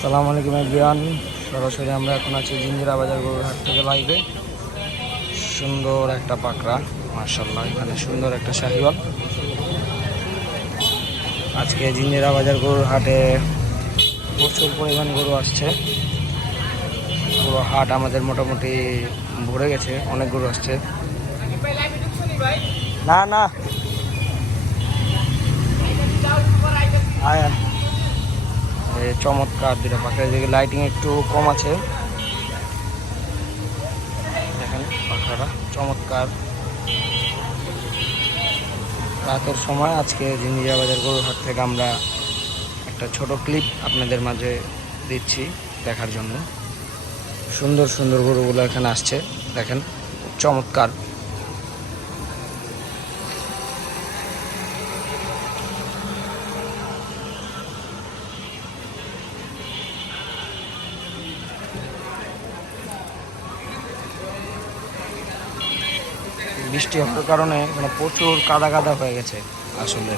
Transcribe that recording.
সালাম আলাইকুম এভরিওয়ান। সরাসরি আমরা এখন আছি জিঞ্জিরা বাজার গরুরহাট থেকে লাইভে সুন্দর একটা পাকড়া মার্শাল্লাহ এখানে সুন্দর একটা শাহিওয়াল। আজকে জিঞ্জিরা বাজার গরুর হাটে প্রচুর পরিমাণ গরু আসছে। পুরো হাট আমাদের মোটামুটি ভরে গেছে, অনেক গরু আসছে। না না। আয়। চমৎকার দুটো পাখি। এদিকে লাইটিং একটু কম আছে। দেখেন পাখাটা চমৎকার। রাতের সময় আজকে জিঞ্জিরা বাজার গরুহাট থেকে আমরা একটা ছোট ক্লিপ আপনাদের মাঝে দিচ্ছি দেখার জন্য। সুন্দর সুন্দর গরুগুলো এখানে আসছে। দেখেন, চমৎকার। বৃষ্টি হওয়ার কারণে মানে প্রচুর কাদা কাদা হয়ে গেছে আসলে